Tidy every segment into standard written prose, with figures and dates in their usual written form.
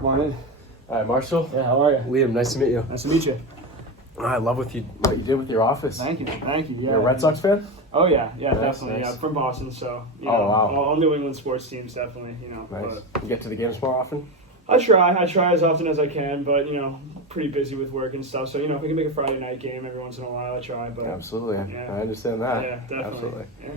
Morning. Hi, Marshall. Yeah, how are you? Liam, nice to meet you. Nice to meet you. I love what you did with your office. Thank you. Yeah. You're a Red Sox fan? Oh yeah, Nice, definitely. nice. Yeah, from Boston, so Oh, wow. all New England sports teams definitely. Nice. But You get to the games more often? I try as often as I can, but pretty busy with work and stuff. So if we can make a Friday night game every once in a while, I try. But Absolutely. Yeah. I understand that. Yeah, definitely. Absolutely. Yeah.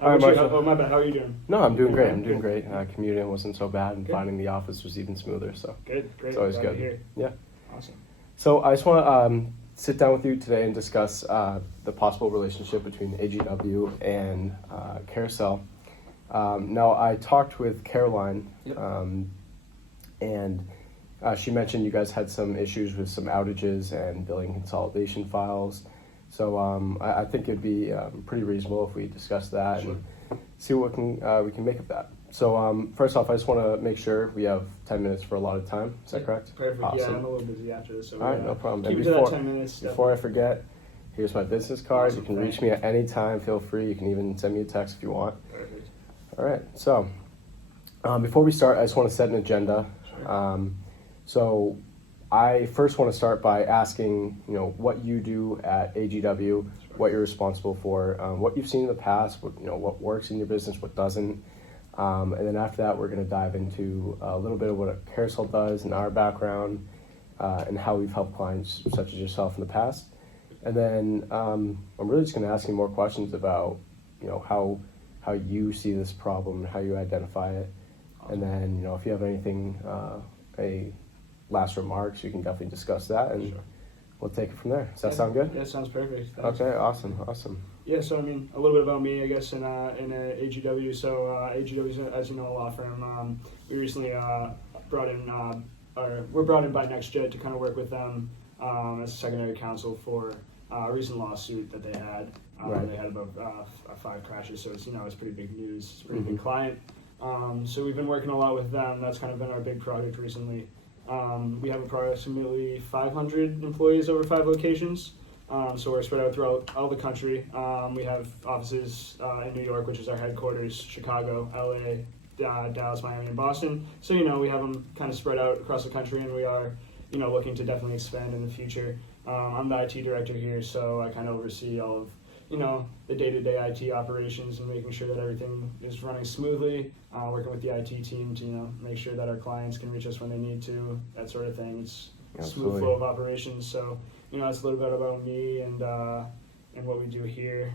All right, Marshall. Oh my bad. How are you doing? No, I'm doing great. I'm Good. doing great. Commuting wasn't so bad, and Good. finding the office was even smoother. So Good. Great. it's always Glad to good. hear. Yeah. Awesome. So I just want to sit down with you today and discuss the possible relationship between AGW and Carousel. Now, I talked with Caroline, Yep. and she mentioned you guys had some issues with some outages and billing consolidation files. So I think it'd be pretty reasonable if we discuss that Sure. and see what we can make of that. So first off, I just want to make sure we have 10 minutes for a lot of time. Is that correct? Perfect. Awesome. Yeah, I'm a little busy after this. So All right, no problem. Keep And it to that 10 minutes. before I forget, here's my business card. Awesome, You can thanks. reach me at any time. Feel free. You can even send me a text if you want. Perfect. All right. So before we start, I just want to set an agenda. Sure. So I first want to start by asking, what you do at AGW, what you're responsible for, what you've seen in the past, what works in your business, what doesn't. And then after that, we're going to dive into a little bit of what a Carousel does in our background and how we've helped clients such as yourself in the past. And then I'm really just going to ask you more questions about, how you see this problem, how you identify it. And then, if you have anything, any last remarks, you can definitely discuss that, and Sure. we'll take it from there. Does that sound good? Yeah, sounds perfect. Thanks. Okay, awesome. Yeah, so a little bit about me, I guess, in AGW. So AGW is, as you know, a law firm. We recently we're brought in by NextJet to kind of work with them as a secondary counsel for a recent lawsuit that they had. Right. They had about 5 crashes, so it's pretty big news. It's a pretty big client. So we've been working a lot with them. That's kind of been our big project recently. We have approximately 500 employees over 5 locations. So we're spread out throughout all the country. We have offices in New York, which is our headquarters, Chicago, LA, Dallas, Miami, and Boston. So, we have them kind of spread out across the country, and we are, looking to definitely expand in the future. I'm the IT director here, so I kind of oversee all of, the day-to-day IT operations and making sure that everything is running smoothly, working with the IT team to, make sure that our clients can reach us when they need to, that sort of thing. It's a smooth flow of operations. So, that's a little bit about me and what we do here.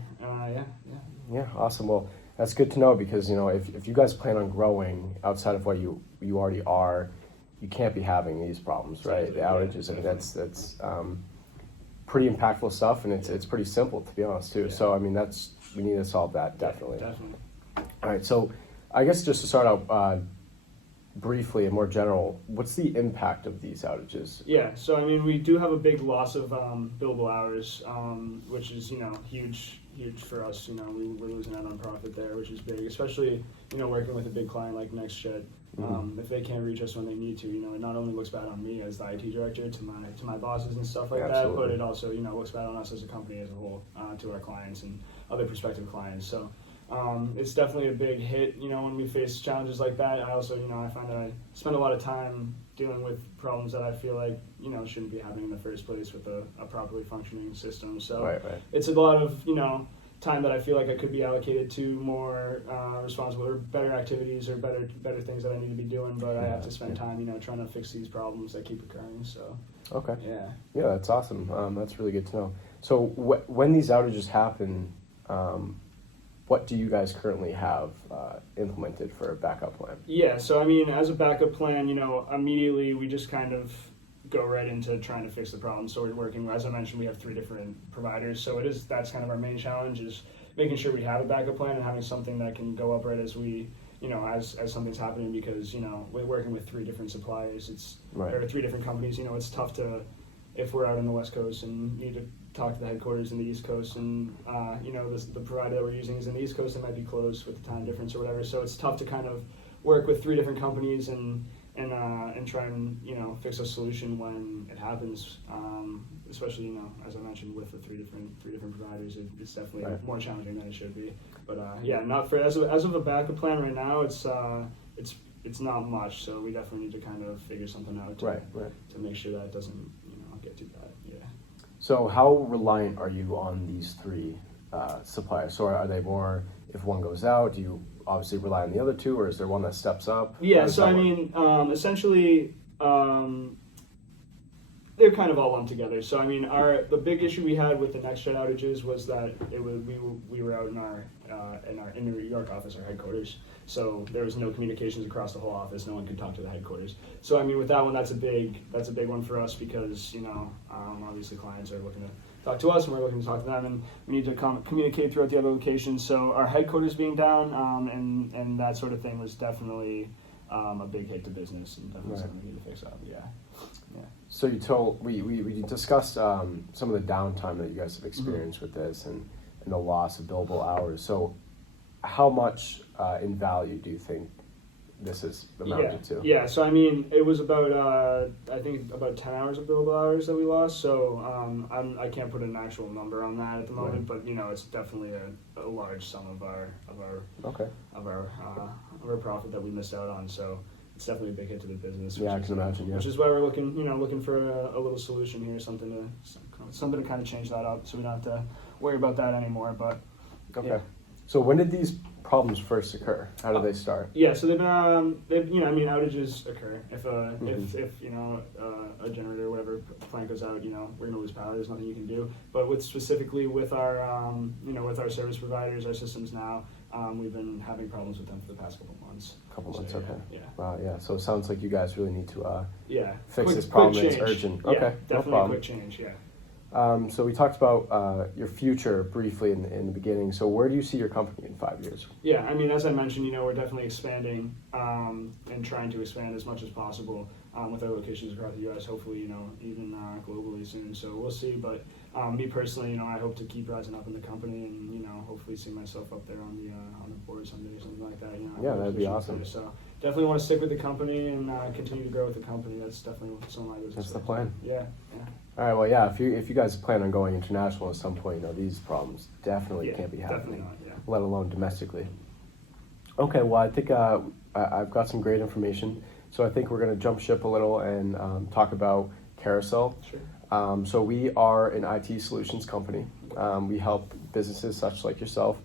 Yeah, awesome. Well, that's good to know because, if you guys plan on growing outside of what you already are, you can't be having these problems, right? The outages, I mean, that's pretty impactful stuff, and it's pretty simple, to be honest, too. Yeah. So, we need to solve that, definitely. Yeah, definitely. All right, so I guess just to start out briefly and more general, what's the impact of these outages? Yeah, so we do have a big loss of billable hours, which is huge for us. We're losing out on profit there, which is big, especially working with a big client like NextJet. If they can't reach us when they need to, it not only looks bad on me as the IT director to my bosses and stuff like Absolutely. that, but it also looks bad on us as a company as a whole, to our clients and other prospective clients. So it's definitely a big hit, when we face challenges like that. I also, I find that I spend a lot of time dealing with problems that I feel like, shouldn't be happening in the first place with a properly functioning system. So Right. it's a lot of, time that I feel like I could be allocated to more responsible or better activities or better things that I need to be doing, but I have to spend time, trying to fix these problems that keep occurring. So Okay. yeah. Yeah, that's awesome. That's really good to know. So when these outages happen, what do you guys currently have implemented for a backup plan? Yeah, so as a backup plan, immediately we just kind of go right into trying to fix the problem. So we're working, as I mentioned, we have 3 different providers. So that's kind of our main challenge, is making sure we have a backup plan and having something that can go up right as we, as something's happening, because, we're working with 3 different suppliers. There are 3 different companies. It's tough to, if we're out on the West Coast and need to talk to the headquarters in the East Coast, and the provider that we're using is in the East Coast, it might be closed with the time difference or whatever. So it's tough to kind of work with 3 different companies and try and fix a solution when it happens. Especially as I mentioned, with the three different providers, it's definitely more challenging than it should be. But not for as of a backup plan right now. It's it's not much, so we definitely need to kind of figure something out to, Right. to make sure that it doesn't, get too bad. Yeah. So how reliant are you on these three suppliers? So are they more, if one goes out, do you obviously rely on the other two, or is there one that steps up? Yeah, so I mean, essentially, they're kind of all lumped together. So I mean, the big issue we had with the next gen outages was that we were out in the New York office, our headquarters. So there was no communications across the whole office. No one could talk to the headquarters. So I mean, with that one, that's a big one for us because obviously clients are looking to talk to us and we're looking to talk to them, and we need to communicate throughout the other locations. So our headquarters being down and that sort of thing was definitely a big hit to business and definitely something we need to fix up. Yeah. So we discussed some of the downtime that you guys have experienced with this and the loss of billable hours. So how much in value do you think this is amounted to? Yeah, so I mean, it was about I think about 10 hours of billable hours that we lost. So I can't put an actual number on that at the moment, but it's definitely a large sum of our profit that we missed out on. So it's definitely a big hit to the business. Yeah, I can imagine. Yeah. Which is why we're looking for a little solution here, something to kind of change that up, so we don't have to worry about that anymore. But okay. Yeah. So when did these problems first occur? How did they start? Yeah, so outages occur. If a generator or whatever plant goes out, we're gonna lose power. There's nothing you can do. But specifically with our with our service providers, our systems now, we've been having problems with them for the past couple months. Okay. Yeah. Wow. Yeah. So it sounds like you guys really need to fix this quick problem. It's change. urgent. Yeah, Okay. definitely No problem. a quick change. Yeah. So we talked about your future briefly in the beginning. So where do you see your company in 5 years? Yeah, I mean, as I mentioned, we're definitely expanding and trying to expand as much as possible with our locations across the U.S. Hopefully, even globally soon. So we'll see. But me personally, I hope to keep rising up in the company and hopefully see myself up there on the board someday or something like that. Yeah, that'd be awesome. There. So definitely want to stick with the company and continue to grow with the company. That's definitely some of my business. That's the plan. Yeah. All right. Well, yeah. If you guys plan on going international at some point, these problems definitely can't be happening, not, yeah. let alone domestically. Okay. Well, I think I've got some great information. So I think we're going to jump ship a little and talk about Carousel. Sure. So we are an IT solutions company. We help businesses such like yourself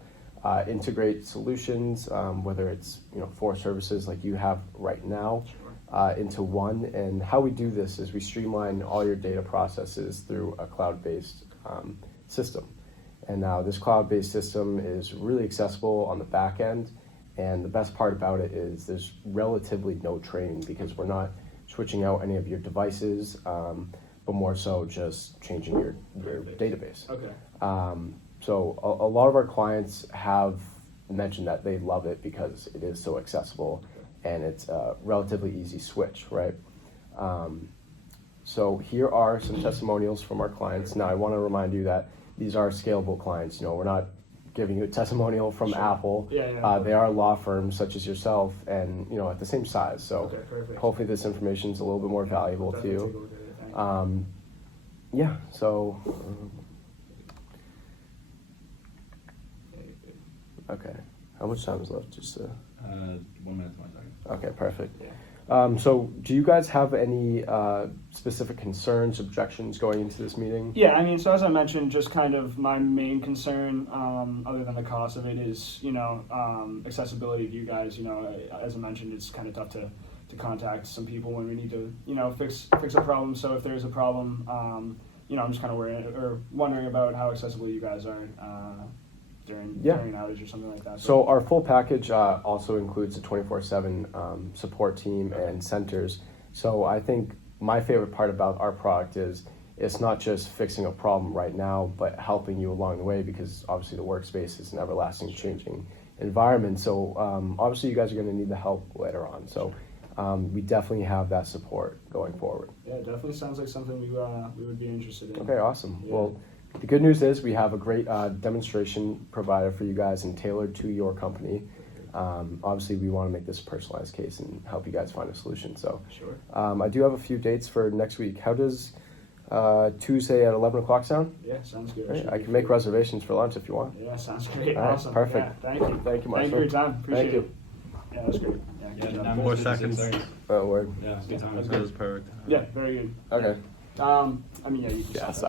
integrate solutions, whether it's for services like you have right now. Sure. Into one, and how we do this is we streamline all your data processes through a cloud-based system. And now this cloud-based system is really accessible on the back end, and the best part about it is there's relatively no training because we're not switching out any of your devices, but more so just changing your database. Okay. So a lot of our clients have mentioned that they love it because it is so accessible. And it's a relatively easy switch, right? So here are some testimonials from our clients. Now, I want to remind you that these are scalable clients. We're not giving you a testimonial from Apple. Yeah. They are law firms such as yourself and, at the same size. So hopefully this information is a little bit more valuable to you. Yeah, so... okay. How much time is left? Just 1 minute, 20 seconds. Okay, perfect. Yeah. So do you guys have any specific concerns, objections going into this meeting? Yeah, I mean, so as I mentioned, just kind of my main concern, other than the cost of it, is, accessibility to you guys. As I mentioned, it's kind of tough to contact some people when we need to, fix a problem. So if there's a problem, I'm just kind of wondering about how accessible you guys are during an outage or something like that. So our full package also includes a 24/7 support team and centers. So I think my favorite part about our product is it's not just fixing a problem right now, but helping you along the way, because obviously the workspace is an everlasting changing environment. So obviously you guys are going to need the help later on. So we definitely have that support going forward. Yeah, it definitely sounds like something we would be interested in. Okay, awesome. Yeah. Well, the good news is we have a great demonstration provided for you guys and tailored to your company. Obviously, we want to make this a personalized case and help you guys find a solution. So Sure. I do have a few dates for next week. How does Tuesday at 11 o'clock sound? Yeah, sounds good. Right, I can make reservations for lunch if you want. Yeah, sounds great. All right, Awesome. perfect. Yeah, thank you. Thank you, Marshall. Thank you for your time. Appreciate Thank you. it. Yeah, that was great. Yeah, Yeah, good job. 9 4 minutes, 56 seconds. Oh, word. Yeah, good time. That's That was perfect. Yeah, very good. Okay. I mean, yeah, you can Yeah, stop so it.